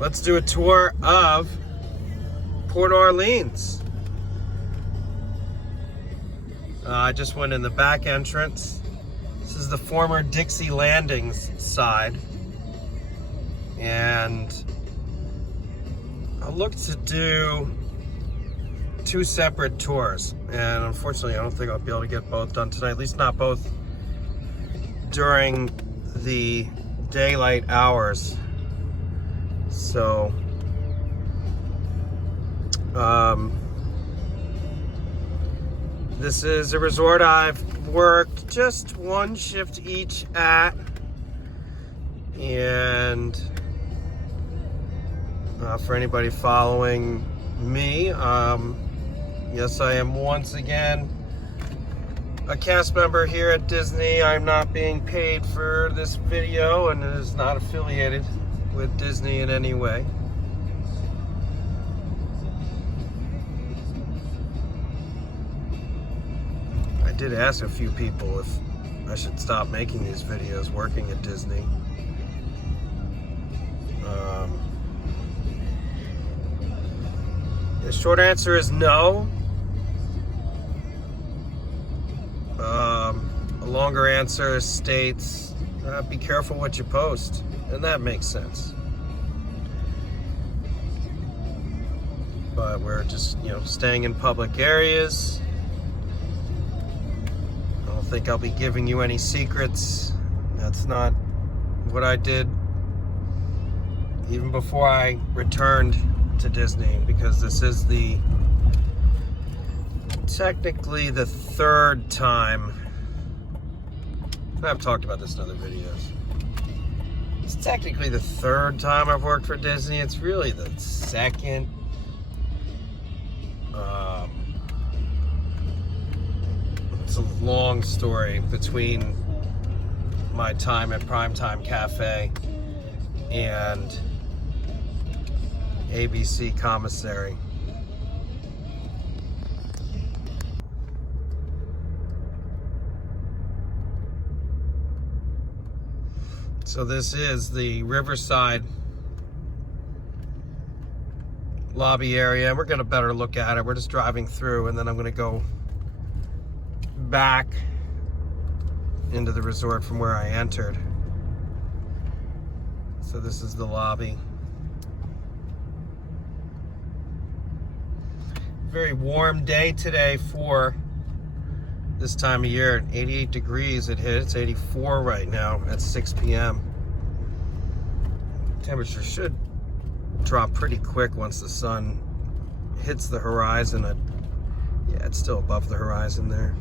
let's do a tour of Port Orleans. I just went in the back entrance. This is the former Dixie Landings side. And I looked to do 2 separate tours. And unfortunately, I don't think I'll be able to get both done tonight, at least not both during the daylight hours. So, this is a resort I've worked just 1 shift each at, and for anybody following me, yes, I am once again a cast member here at Disney. I'm not being paid for this video, and it is not affiliated with Disney in any way. I did ask a few people if I should stop making these videos working at Disney. The short answer is no. A longer answer states, be careful what you post. And that makes sense. But we're just, staying in public areas. I don't think I'll be giving you any secrets. That's not what I did even before I returned to Disney, because this is technically the 3rd time. I've talked about this in other videos. It's technically the 3rd time I've worked for Disney. It's really the 2nd. It's a long story between my time at Primetime Cafe and ABC Commissary. So this is the Riverside lobby area, and we're going to better look at it. We're just driving through, and then I'm going to go back into the resort from where I entered. So this is the lobby. Very warm day today for this time of year. 88 degrees it hit. It's 84 right now at 6 p.m. Temperature should drop pretty quick once the sun hits the horizon. Yeah, it's still above the horizon there.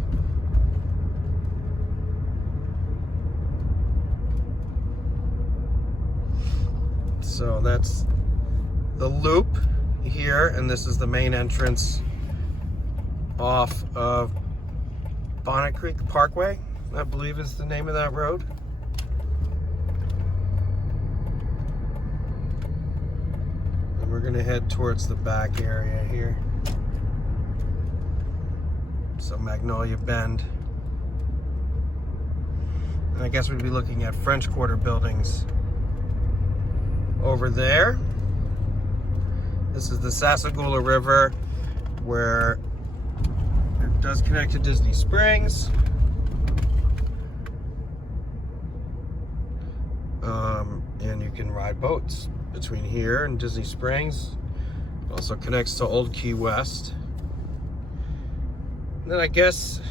So that's the loop here, and this is the main entrance off of Bonnet Creek Parkway, I believe is the name of that road. And we're gonna head towards the back area here. So Magnolia Bend. And I guess we'd be looking at French Quarter buildings over there. This is the Sassagoula River, where it does connect to Disney Springs. And you can ride boats between here and Disney Springs. It also connects to Old Key West. And then I guess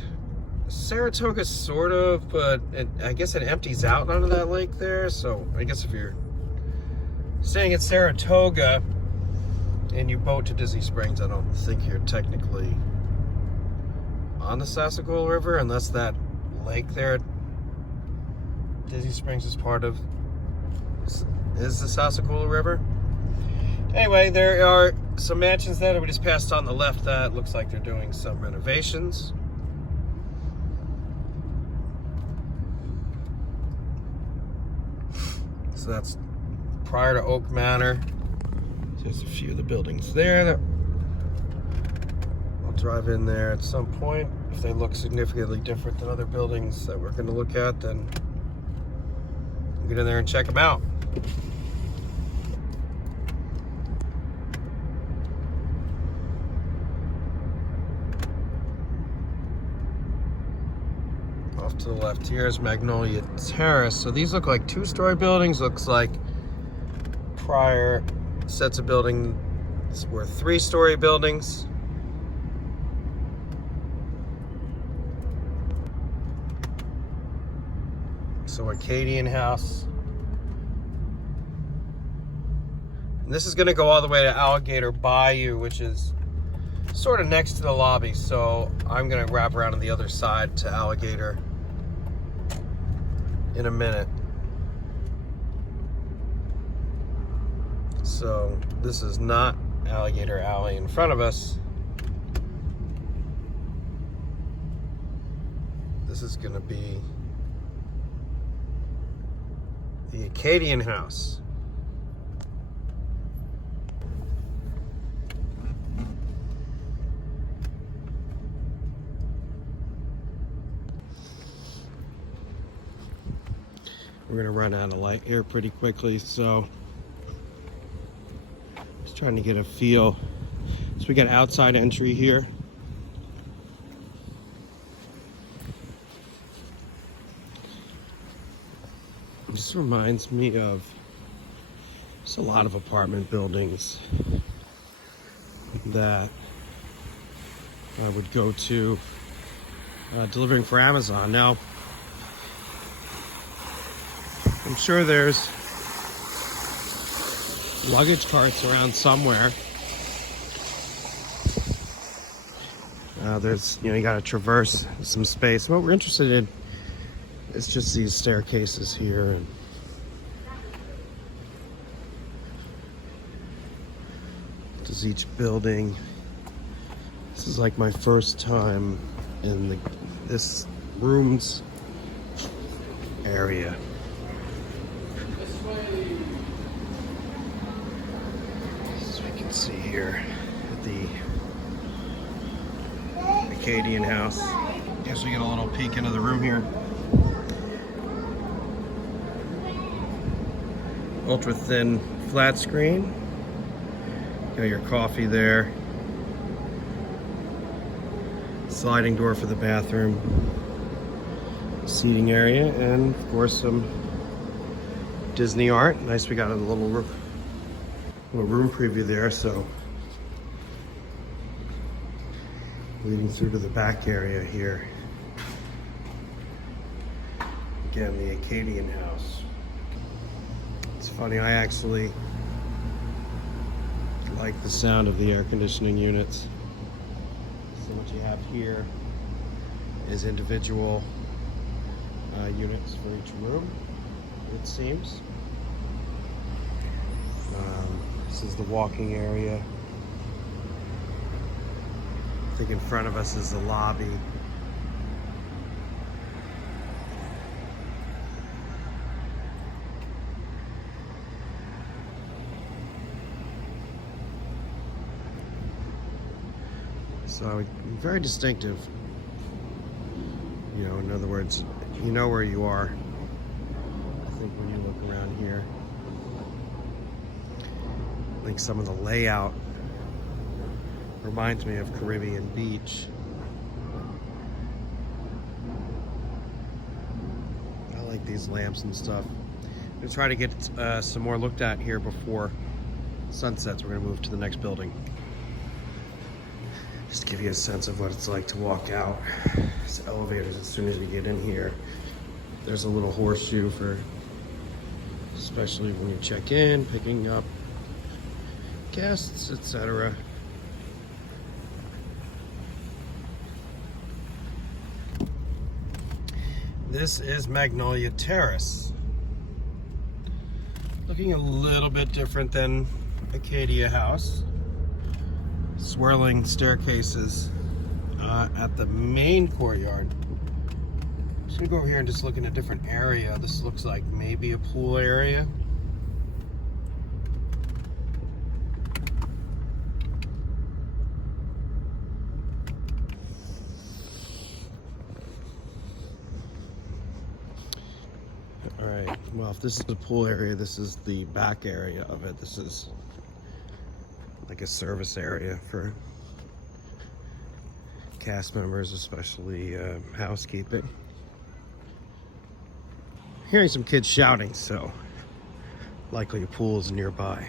Saratoga sort of, but I guess it empties out onto that lake there. So I guess if you're staying at Saratoga and you boat to Disney Springs, I don't think you're technically on the Sassagoula River, unless that lake there at Disney Springs is part of, is the Sassagoula River. Anyway, there are some mansions that we just passed on the left that looks like they're doing some renovations. So that's prior to Oak Manor. There's a few of the buildings there that I'll drive in there at some point. If they look significantly different than other buildings that we're going to look at, then we'll get in there and check them out. off to the left here is Magnolia Terrace. So these look like two-story buildings. Looks like prior sets of buildings were three-story buildings. So Acadian house. And this is going to go all the way to Alligator Bayou, which is sort of next to the lobby. So I'm going to wrap around on the other side to Alligator in a minute. So this is not Alligator Alley in front of us. This is going to be the Acadian house. We're gonna run out of light here pretty quickly, so just trying to get a feel. So we got outside entry here. This reminds me of just a lot of apartment buildings that I would go to delivering for Amazon. Now, I'm sure there's luggage carts around somewhere. There's, you got to traverse some space. What we're interested in is just these staircases here. And does each building. This is like my first time in this rooms area. As we can see here at the Acadian house. Guess we get a little peek into the room here. Ultra thin flat screen. Got your coffee there. Sliding door for the bathroom. Seating area, and of course some Disney art. Nice, we got a little room preview there, so leading through to the back area here. Again, the Acadian house. It's funny, I actually like the sound of the air conditioning units. So what you have here is individual units for each room, it seems. This is the walking area. I think in front of us is the lobby. So very distinctive. In other words, you know where you are. I think when you look around here, I think some of the layout reminds me of Caribbean Beach. I like these lamps and stuff. I'm gonna try to get some more looked at here before sunsets. We're gonna move to the next building. Just to give you a sense of what it's like to walk out. It's elevators as soon as you get in here. There's a little horseshoe for, especially when you check in, picking up guests, etc. This is Magnolia Terrace. Looking a little bit different than Acadia House. Swirling staircases at the main courtyard. I'm just gonna go over here and just look in a different area. This looks like maybe a pool area. All right, well, if this is the pool area, this is the back area of it. This is like a service area for cast members, especially housekeeping. hearing some kids shouting, so likely a pool is nearby.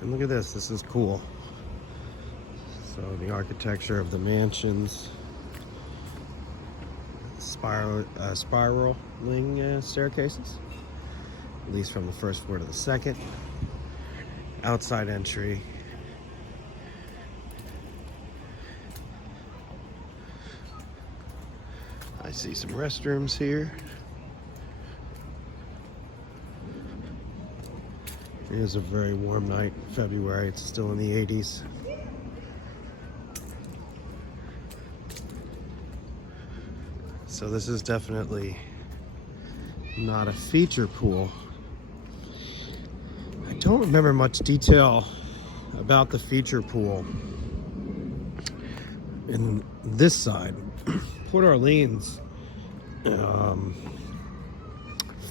And look at this, this is cool. So the architecture of the mansions, spiraling staircases, at least from the first floor to the second. Outside entry. I see some restrooms here. It is a very warm night, February. It's still in the 80s. So this is definitely not a feature pool. I don't remember much detail about the feature pool in this side. Port Orleans,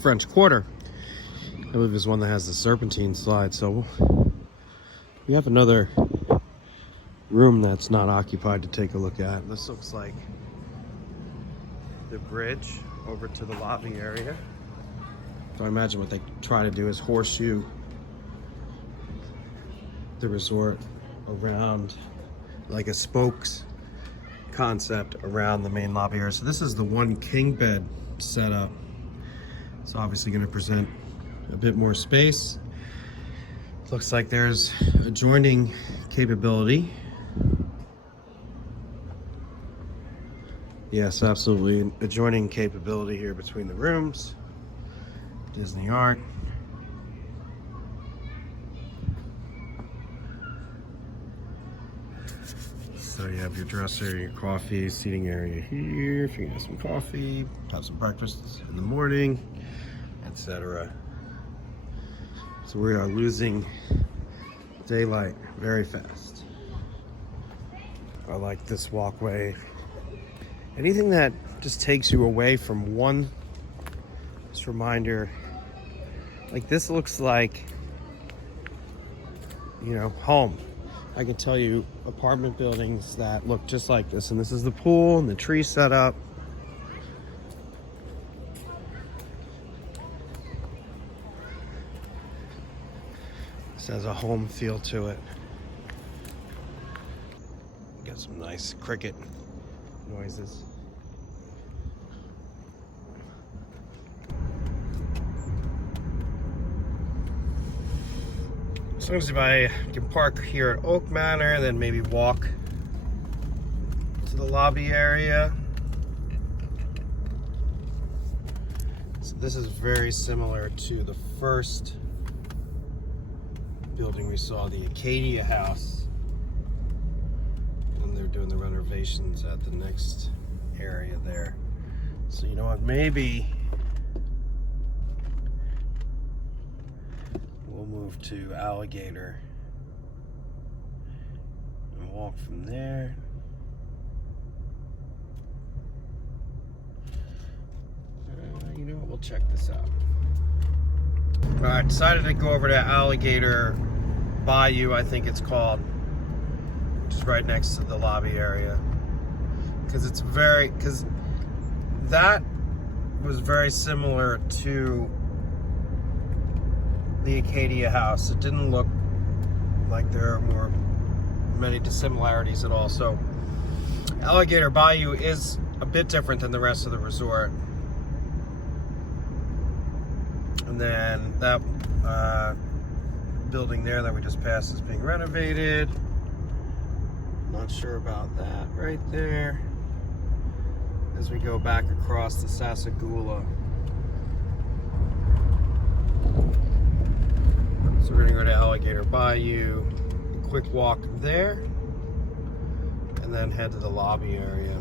French Quarter, I believe, is one that has the serpentine slide. So we have another room that's not occupied to take a look at. This looks like the bridge over to the lobby area. So I imagine what they try to do is horseshoe the resort around, like a spokes concept around the main lobby area. So this is the one king bed setup. It's obviously going to present a bit more space. Looks like there's adjoining capability. Yes, absolutely. Adjoining capability here between the rooms. Disney art. So you have your dresser, your coffee, seating area here. If you can have some coffee, have some breakfast in the morning, etc. So we are losing daylight very fast. I like this walkway. Anything that just takes you away from one, just reminder, like this looks like, you know, home. I can tell you apartment buildings that look just like this. And this is the pool and the tree setup. This has a home feel to it. Got some nice cricket noises. So if I can park here at Oak Manor, then maybe walk to the lobby area. So this is very similar to the first building we saw, the Acadia House. And they're doing the renovations at the next area there. So you know what, maybe we'll move to Alligator and walk from there. You know what, we'll check this out. Alright, decided to go over to Alligator Bayou, I think it's called, which is right next to the lobby area. Because that was very similar to the Acadia House. It didn't look like there are many dissimilarities at all. So Alligator Bayou is a bit different than the rest of the resort. And then that building there that we just passed is being renovated. Not sure about that right there. As we go back across the Sassagoula. So we're gonna go to Alligator Bayou, a quick walk there, and then head to the lobby area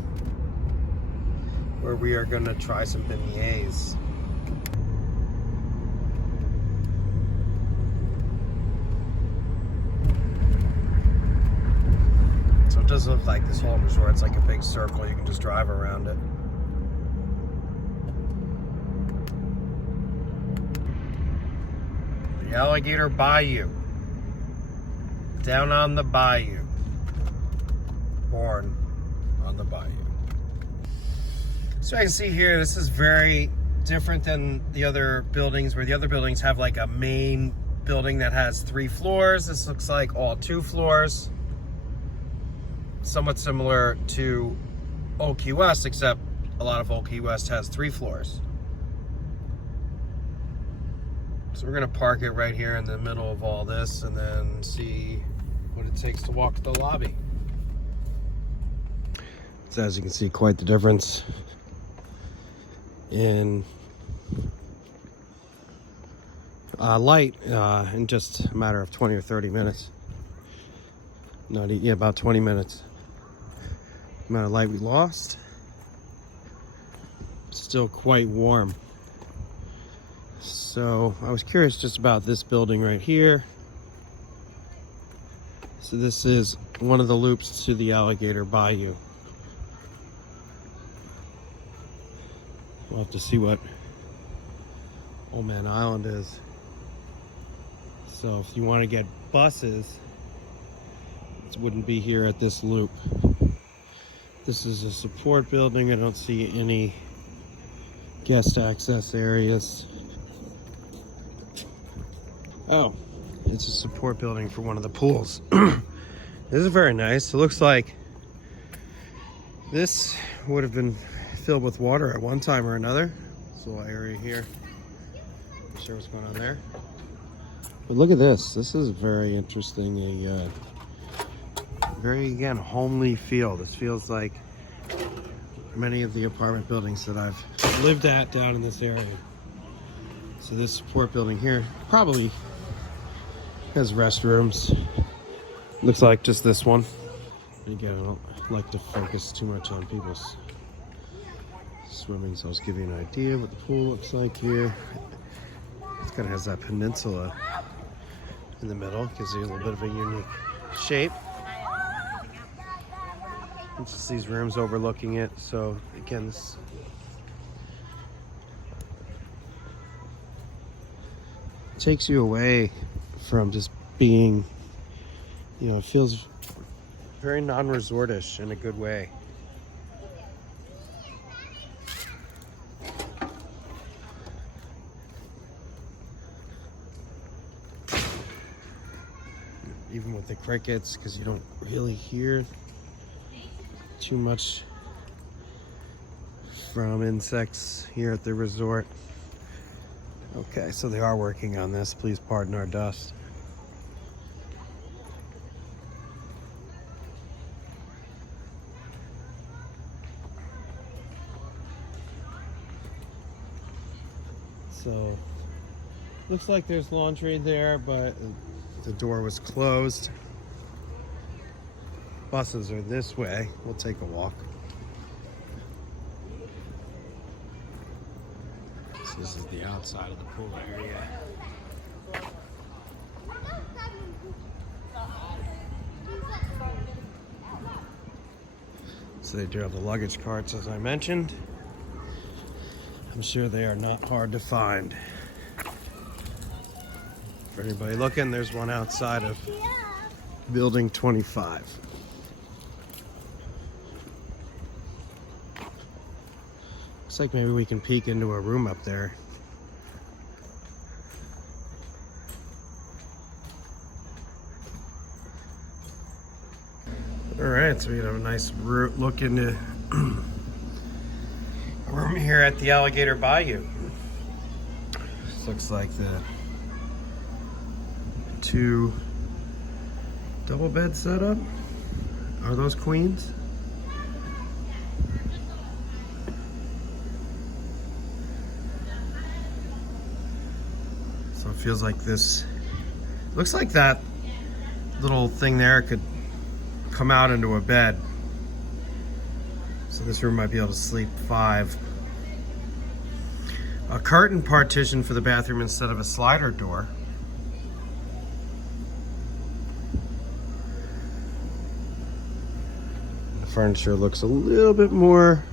where we are gonna try some beignets. So it does look like this whole resort's like a big circle. You can just drive around it. The Alligator Bayou. Down on the bayou. Born on the bayou. So I can see here, this is very different than the other buildings, where the other buildings have like a main building that has 3 floors. This looks like all 2 floors. Somewhat similar to Old Key West, except a lot of Old Key West has 3 floors. So we're gonna park it right here in the middle of all this and then see what it takes to walk to the lobby. So as you can see, quite the difference in light in just a matter of 20 or 30 minutes. About 20 minutes. The amount of light we lost. Still quite warm. So I was curious just about this building right here. So this is one of the loops to the Alligator Bayou. We'll have to see what Ole Man Island is. So if you want to get buses, it wouldn't be here at this loop. This is a support building. I don't see any guest access areas. Oh, it's a support building for one of the pools. This is very nice. It looks like this would have been filled with water at one time or another. This little area here. Not sure what's going on there. But look at this. This is very interesting. A very, again, homely feel. This feels like many of the apartment buildings that I've lived at down in this area. So this support building here probably has restrooms. Looks like just this one. And again, I don't like to focus too much on people's swimming, so I'll just give you an idea of what the pool looks like here. It kind of has that peninsula in the middle. Gives you a little bit of a unique shape. It's just these rooms overlooking it. So again, this takes you away from just being, it feels very non-resortish in a good way. Even with the crickets, because you don't really hear too much from insects here at the resort. Okay, so they are working on this. Please pardon our dust. So, looks like there's laundry there, but the door was closed. Buses are this way. We'll take a walk. So this is the outside of the pool area. So they do have the luggage carts, as I mentioned. I'm sure they are not hard to find. For anybody looking, there's one outside of building 25. Looks like maybe we can peek into a room up there. All right, so we have a nice look into a room here at the Alligator Bayou. This looks like the 2 double bed setup. Are those queens? So it feels like this. Looks like that little thing there could come out into a bed. So this room might be able to sleep 5. A curtain partition for the bathroom instead of a slider door. The furniture looks a little bit more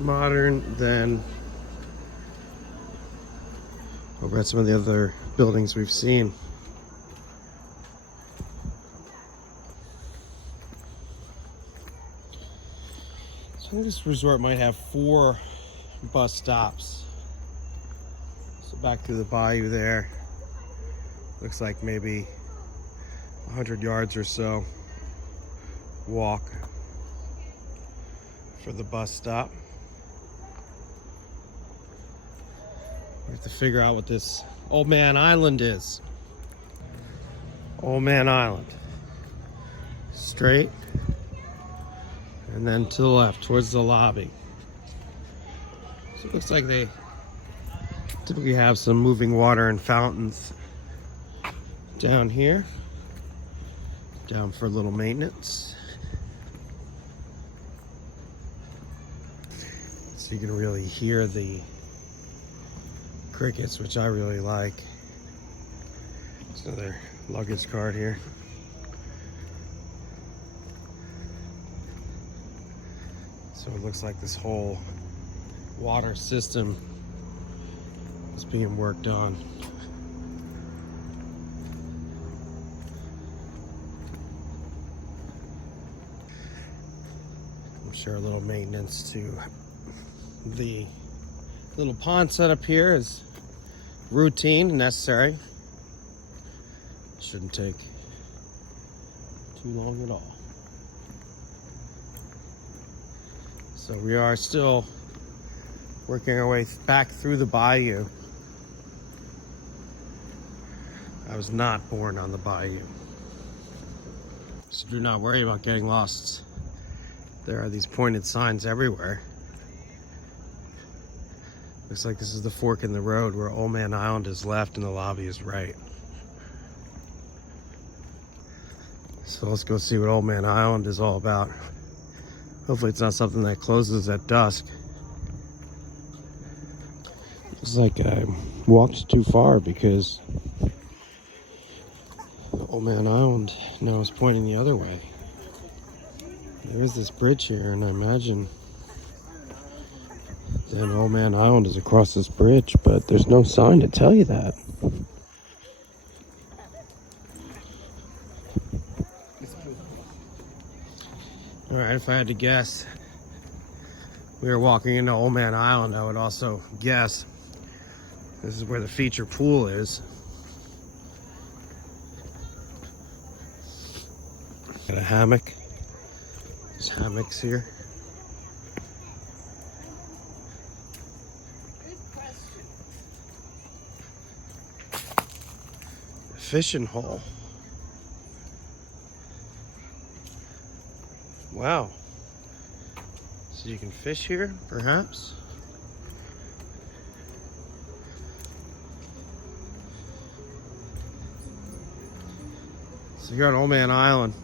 modern than over at some of the other buildings we've seen. So this resort might have 4 bus stops. So back through the bayou there. Looks like maybe 100 yards or so walk for the bus stop. We have to figure out what this Ole Man Island is. Ole Man Island. Straight. And then to the left, towards the lobby. So it looks like they typically have some moving water and fountains down here. Down for a little maintenance. So you can really hear the crickets, which I really like. There's another luggage cart here. So it looks like this whole water system is being worked on. I'm sure a little maintenance to the little pond setup here is routine and necessary. Shouldn't take too long at all. So we are still working our way back through the bayou. I was not born on the bayou, so do not worry about getting lost. There are these pointed signs everywhere. Looks like this is the fork in the road where Ole Man Island is left and the lobby is right. So let's go see what Ole Man Island is all about. Hopefully it's not something that closes at dusk. It's like I walked too far because Ole Man Island now is pointing the other way. There is this bridge here, and I imagine then Ole Man Island is across this bridge, but there's no sign to tell you that. Alright, if I had to guess, we were walking into Ole Man Island, I would also guess this is where the feature pool is. Got a hammock. There's hammocks here. A fishing hole. Wow. So you can fish here, perhaps? So you're on Ole Man Island.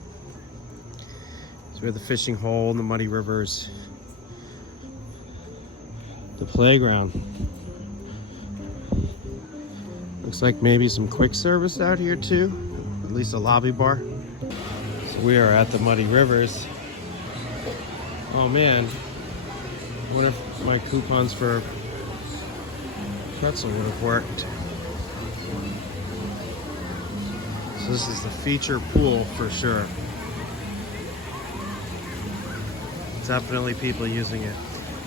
It's where the fishing hole and the muddy rivers. The playground. Looks like maybe some quick service out here too. At least a lobby bar. So we are at the muddy rivers. Oh man, what if my coupons for pretzel would have worked? So this is the feature pool for sure. Definitely people using it.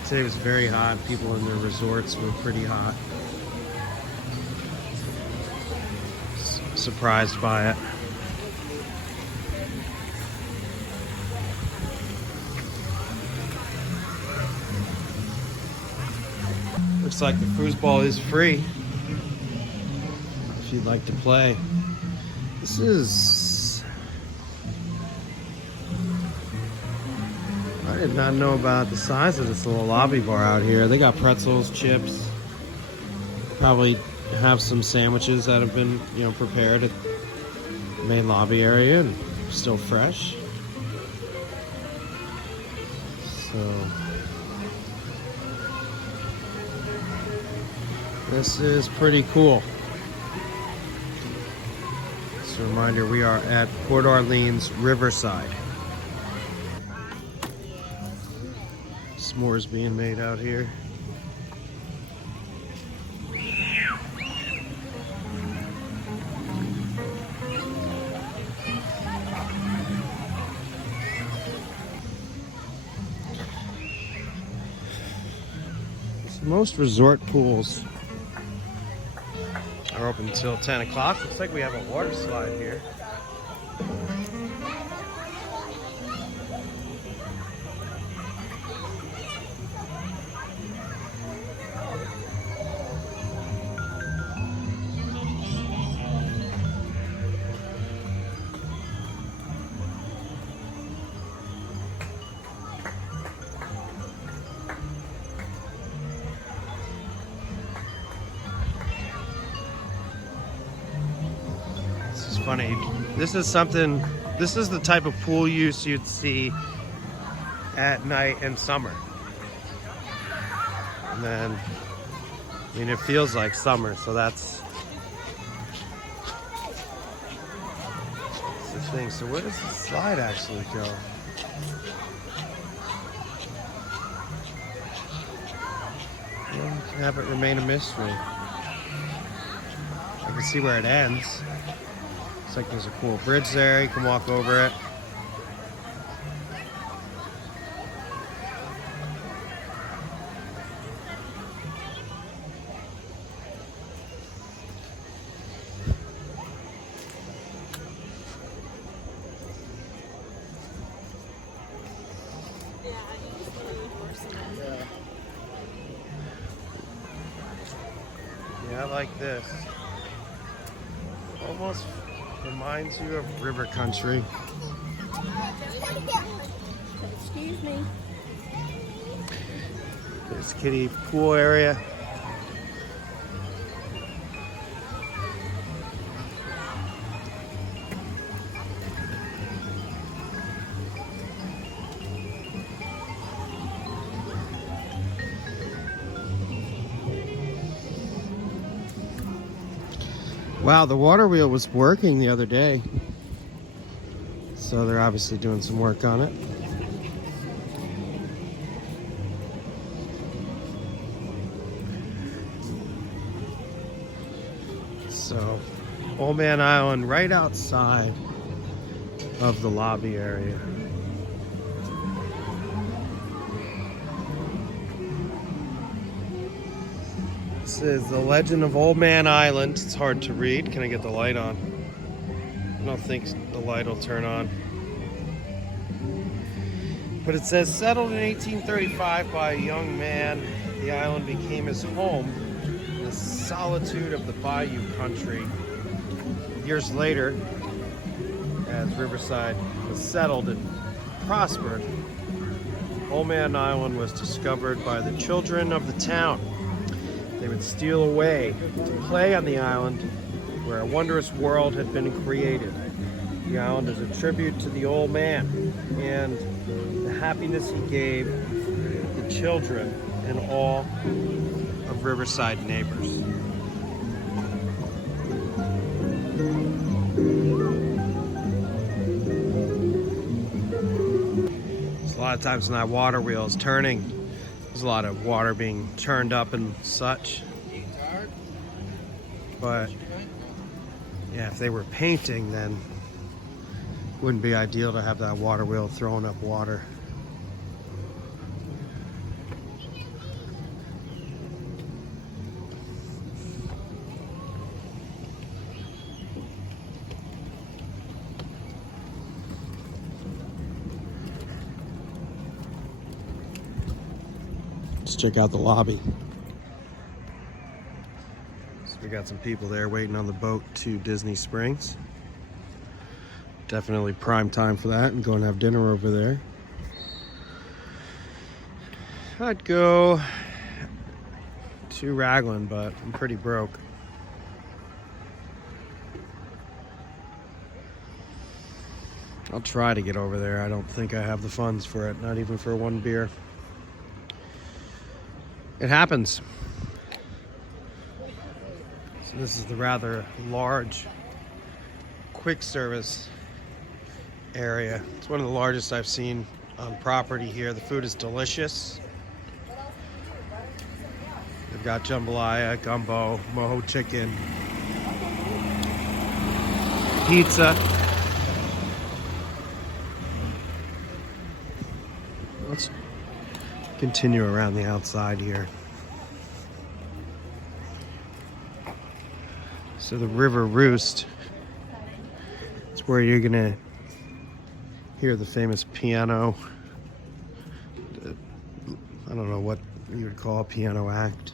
Today was very hot. People in their resorts were pretty hot. Surprised by it. Looks like the foosball is free if you'd like to play. This is... I did not know about the size of this little lobby bar out here. They got pretzels, chips, probably have some sandwiches that have been, prepared at the main lobby area and still fresh. So this is pretty cool. Just a reminder, we are at Port Orleans Riverside. S'mores being made out here. Most resort pools are open until 10 o'clock. Looks like we have a water slide here. Funny. This is the type of pool use you'd see at night in summer. And then, I mean, it feels like summer, so that's the thing. So where does the slide actually go? Well, we can have it remain a mystery. I can see where it ends. Looks like there's a cool bridge there. You can walk over it. Yeah, I like this. Almost reminds you of river country. Excuse me. There's kiddie pool area. Wow, the water wheel was working the other day. So they're obviously doing some work on it. So, Ole Man Island right outside of the lobby area. This is The Legend of Ole Man Island. It's hard to read. Can I get the light on? I don't think the light will turn on. But it says, settled in 1835 by a young man, the island became his home in the solitude of the bayou country. Years later, as Riverside was settled and prospered, Ole Man Island was discovered by the children of the town. They would steal away to play on the island where a wondrous world had been created. The island is a tribute to the old man and the happiness he gave the children and all of Riverside neighbors. There's a lot of times when that water wheel is turning, there's a lot of water being churned up and such. But yeah, if they were painting, then it wouldn't be ideal to have that water wheel throwing up water. Let's check out the lobby. So we got some people there waiting on the boat to Disney Springs. Definitely prime time for that, and go and have dinner over there. I'd go to Raglan, but I'm pretty broke. I'll try to get over there. I don't think I have the funds for it, not even for one beer. It happens. So this is the rather large quick service area. It's one of the largest I've seen on property here. The food is delicious. They've got jambalaya, gumbo, mojo chicken, pizza. Let's continue around the outside here. So the River Roost, it's where you're gonna hear the famous piano. I don't know what you would call a piano act.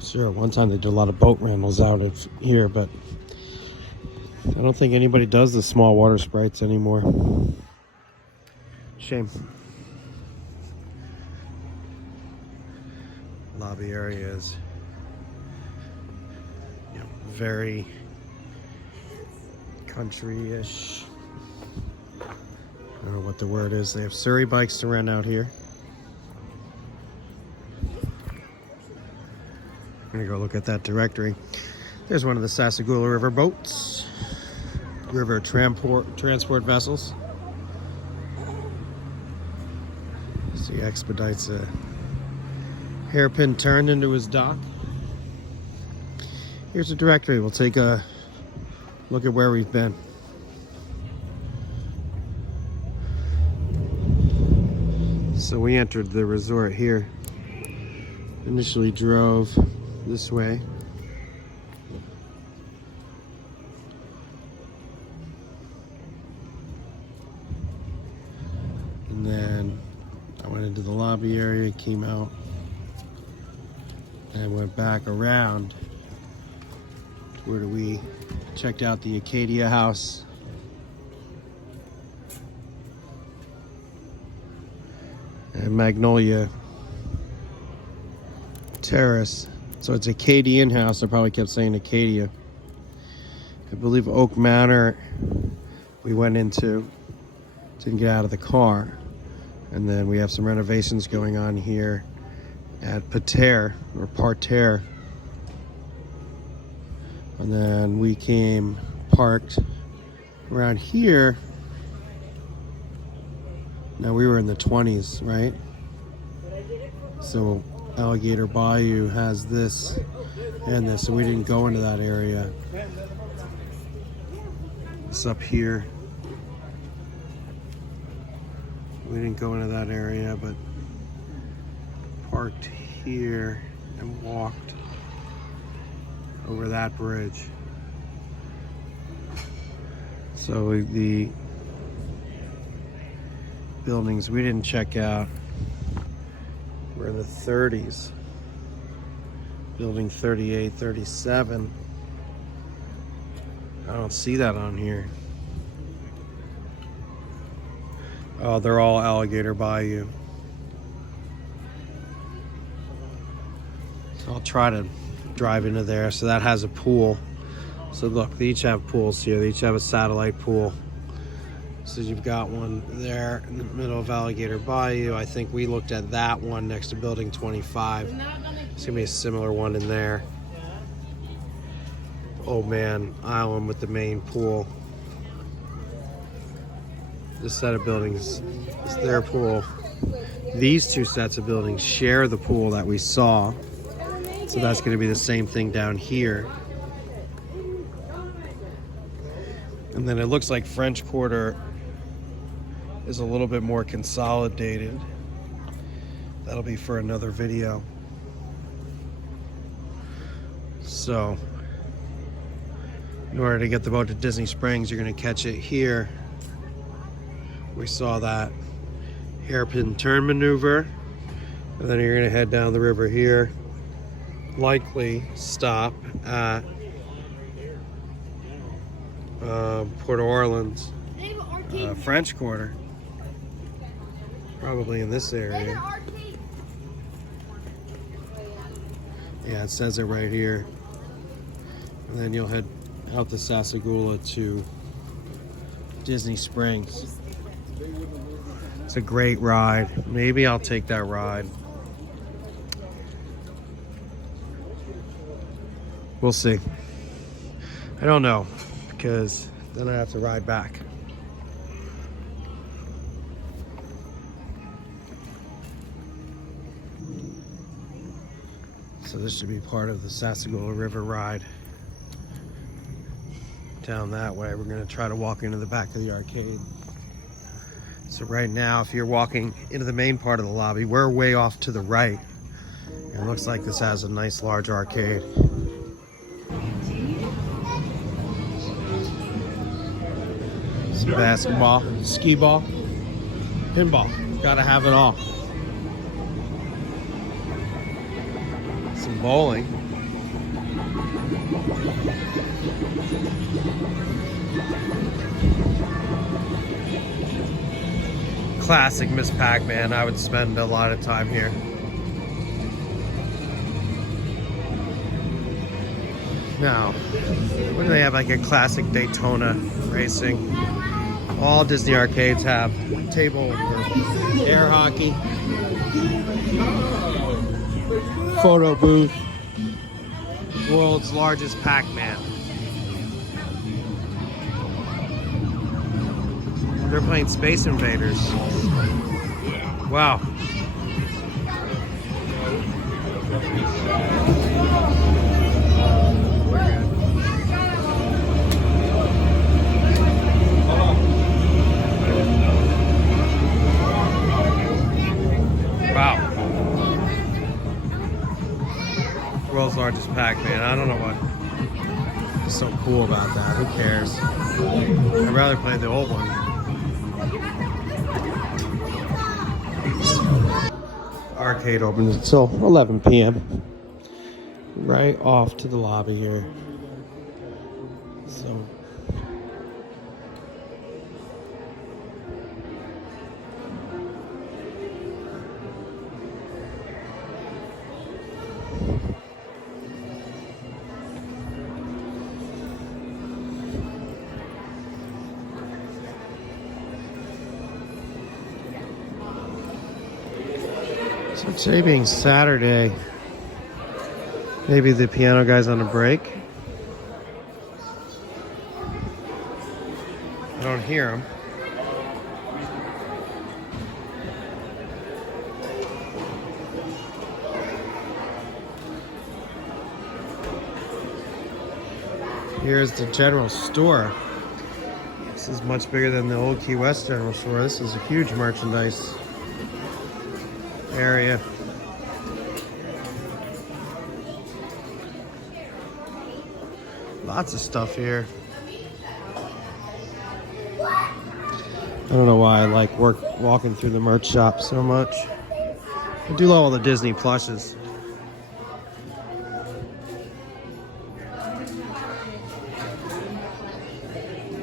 Sure, one time they did a lot of boat rentals out of here, but I don't think anybody does the small water sprites anymore. Shame. Lobby area is, you know, very country-ish. I don't know what the word is. They have Surrey bikes to rent out here. I'm gonna go look at that directory. There's one of the Sassagoula River boats. River transport vessels. So he expedites a hairpin turn into his dock. Here's a directory. We'll take a look at where we've been. So we entered the resort here. Initially drove this way. And then I went into the lobby area, came out, and went back around to where we checked out the Acadia house. And Magnolia Terrace. So it's Acadian house. I probably kept saying Acadia. I believe Oak Manor we went into. Didn't get out of the car. And then we have some renovations going on here at Parterre. And then we came parked around here. Now we were in the 20s, right? So Alligator Bayou has this and this, so we didn't go into that area. It's up here. We didn't go into that area, but parked here and walked over that bridge. So the buildings we didn't check out were in the 30s. Building 38, 37. I don't see that on here. Oh, they're all Alligator Bayou. So I'll try to drive into there. So that has a pool. So look, they each have pools here. They each have a satellite pool. So you've got one there in the middle of Alligator Bayou. I think we looked at that one next to Building 25. There's gonna be a similar one in there. Ole Man Island with the main pool. This set of buildings is their pool. These two sets of buildings share the pool that we saw. So that's gonna be the same thing down here. And then it looks like French Quarter is a little bit more consolidated. That'll be for another video. So, in order to get the boat to Disney Springs, you're gonna catch it here. We saw that hairpin turn maneuver, and then you're gonna head down the river here. Likely stop at Port Orleans, French Quarter, probably in this area. Yeah, it says it right here. And then you'll head out to Sassagoula to Disney Springs. It's a great ride. Maybe I'll take that ride. We'll see. I don't know, because then I have to ride back. So this should be part of the Sassagoula River ride. Down that way, we're gonna try to walk into the back of the arcade. So right now, if you're walking into the main part of the lobby, we're way off to the right. It looks like this has a nice large arcade. Some basketball, skee ball, pinball. Gotta have it all. Some bowling. Classic Miss Pac-Man. I would spend a lot of time here. Now, what do they have? Like a classic Daytona racing. All Disney arcades have a table for air hockey, photo booth, world's largest Pac-Man. They're playing Space Invaders. Wow. Wow. World's largest Pac-Man. I don't know what's so cool about that. Who cares? I'd rather play the old one. Arcade opens until 11 p.m. Right off to the lobby here. So today being Saturday, maybe the piano guy's on a break. I don't hear him. Here's the general store. This is much bigger than the old Key West general store. This is a huge merchandise area. Lots of stuff here. I don't know why I like walking through the merch shop so much. I do love all the Disney plushes.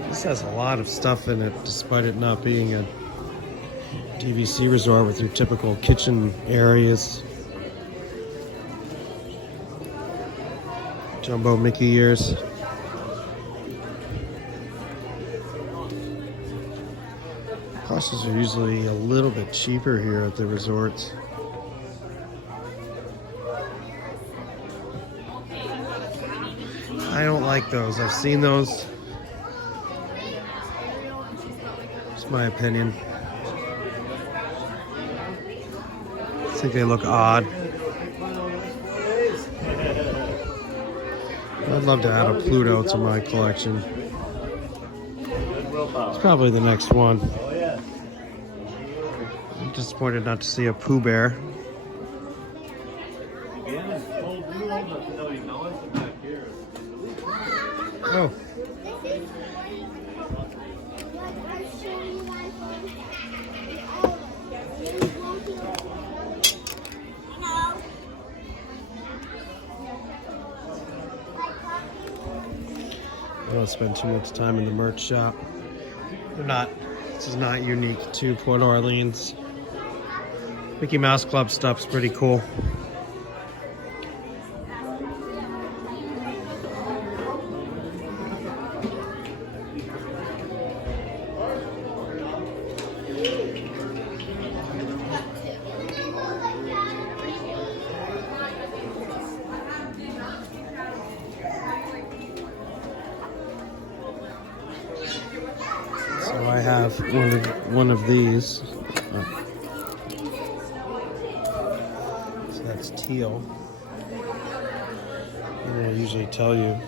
This has a lot of stuff in it, despite it not being a DVC resort with your typical kitchen areas. Jumbo Mickey ears. Prices are usually a little bit cheaper here at the resorts. I don't like those. I've seen those. It's my opinion. I think they look odd. I'd love to add a Pluto to my collection. It's probably the next one. I'm disappointed not to see a Pooh Bear. Oh. I don't spend too much time in the merch shop. This is not unique to Port Orleans. Mickey Mouse Club stuff's pretty cool. So I have one of these. So that's teal. And I usually tell you.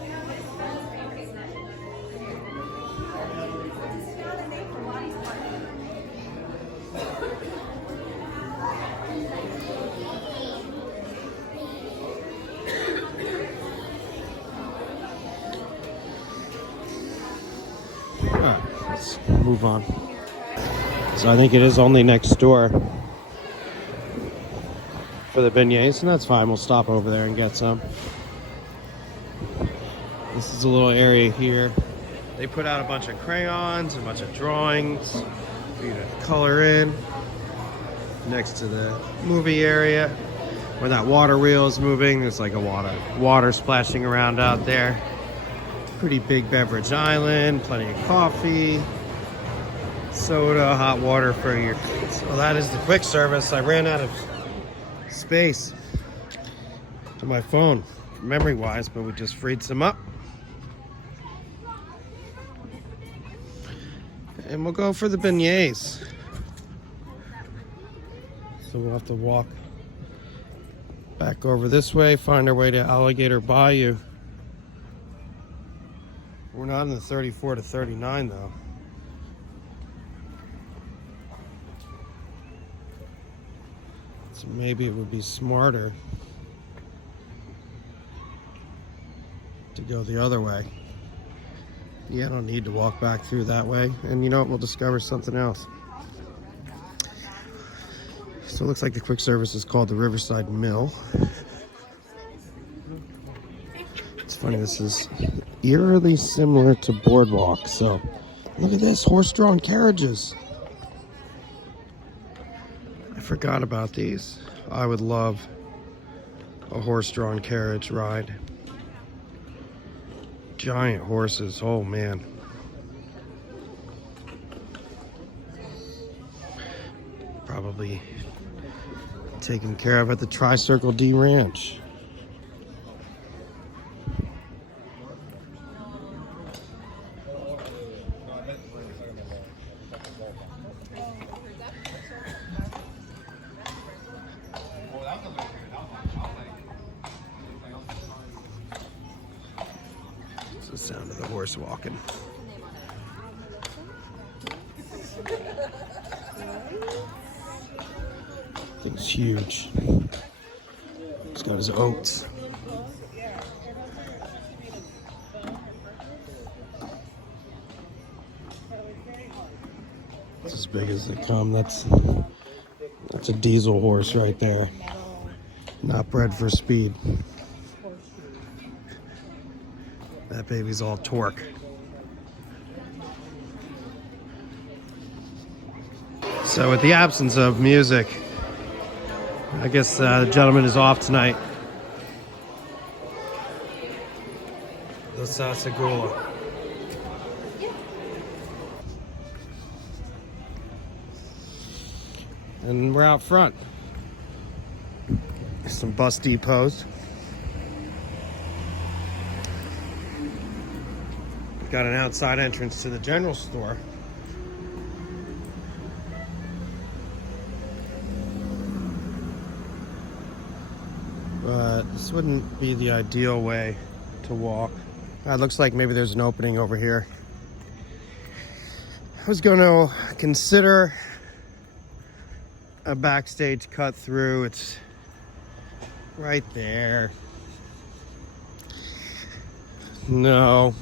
move on. So I think it is only next door for the beignets, and that's fine. We'll stop over there and get some. This is a little area here. They put out a bunch of crayons, a bunch of drawings for you to color in. Next to the movie area where that water wheel is moving, there's like a water splashing around out there. Pretty big beverage island, plenty of coffee, soda, hot water for your. So that is the quick service. I ran out of space to my phone memory wise, but we just freed some up. And we'll go for the beignets. So we'll have to walk back over this way, find our way to Alligator Bayou. We're not in the 34 to 39 though. So maybe it would be smarter to go the other way. Yeah, I don't need to walk back through that way. And you know what? We'll discover something else. So it looks like the quick service is called the Riverside Mill. It's funny, this is eerily similar to Boardwalk. So look at this, horse-drawn carriages. I forgot about these. I would love a horse-drawn carriage ride. Giant horses, oh man. Probably taken care of at the Tri-Circle D Ranch. It's the sound of the horse walking. Thing's huge. He's got his oats. It's as big as they come. That's a diesel horse right there. Not bred for speed. That baby's all torque. So with the absence of music, I guess the gentleman is off tonight. The Sasagula. And we're out front. Some bus depots. Got an outside entrance to the general store. But this wouldn't be the ideal way to walk. It looks like maybe there's an opening over here. I was going to consider a backstage cut through. It's right there. No.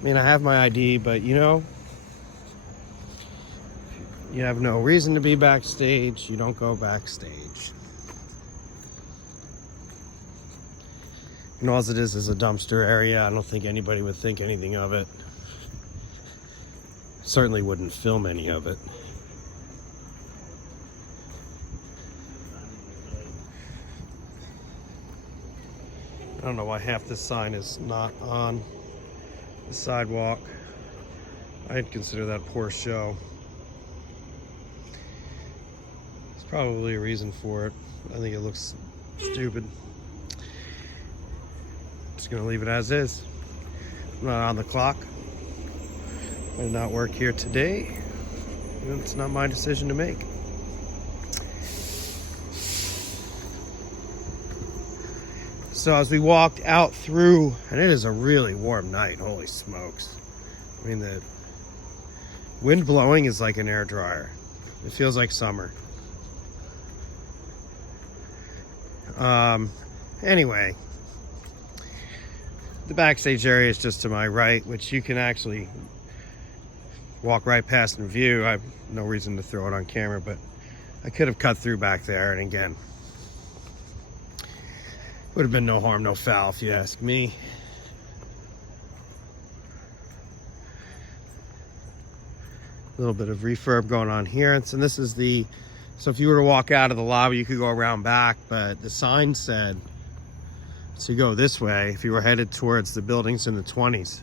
I mean, I have my ID, but you know, you have no reason to be backstage. You don't go backstage. And all it is a dumpster area. I don't think anybody would think anything of it. Certainly wouldn't film any of it. I don't know why half this sign is not on the sidewalk. I'd consider that poor show. There's probably a reason for it. I think it looks stupid. Just gonna leave it as is. I'm not on the clock. I did not work here today. It's not my decision to make. So as we walked out through, and it is a really warm night, holy smokes. I mean, the wind blowing is like an air dryer. It feels like summer. Anyway, The backstage area is just to my right, which you can actually walk right past in view. I have no reason to throw it on camera, but I could have cut through back there, and again, would have been no harm, no foul, if you ask me. A little bit of refurb going on here. And this is the, so if you were to walk out of the lobby, you could go around back, but the sign said to go this way if you were headed towards the buildings in the 20s.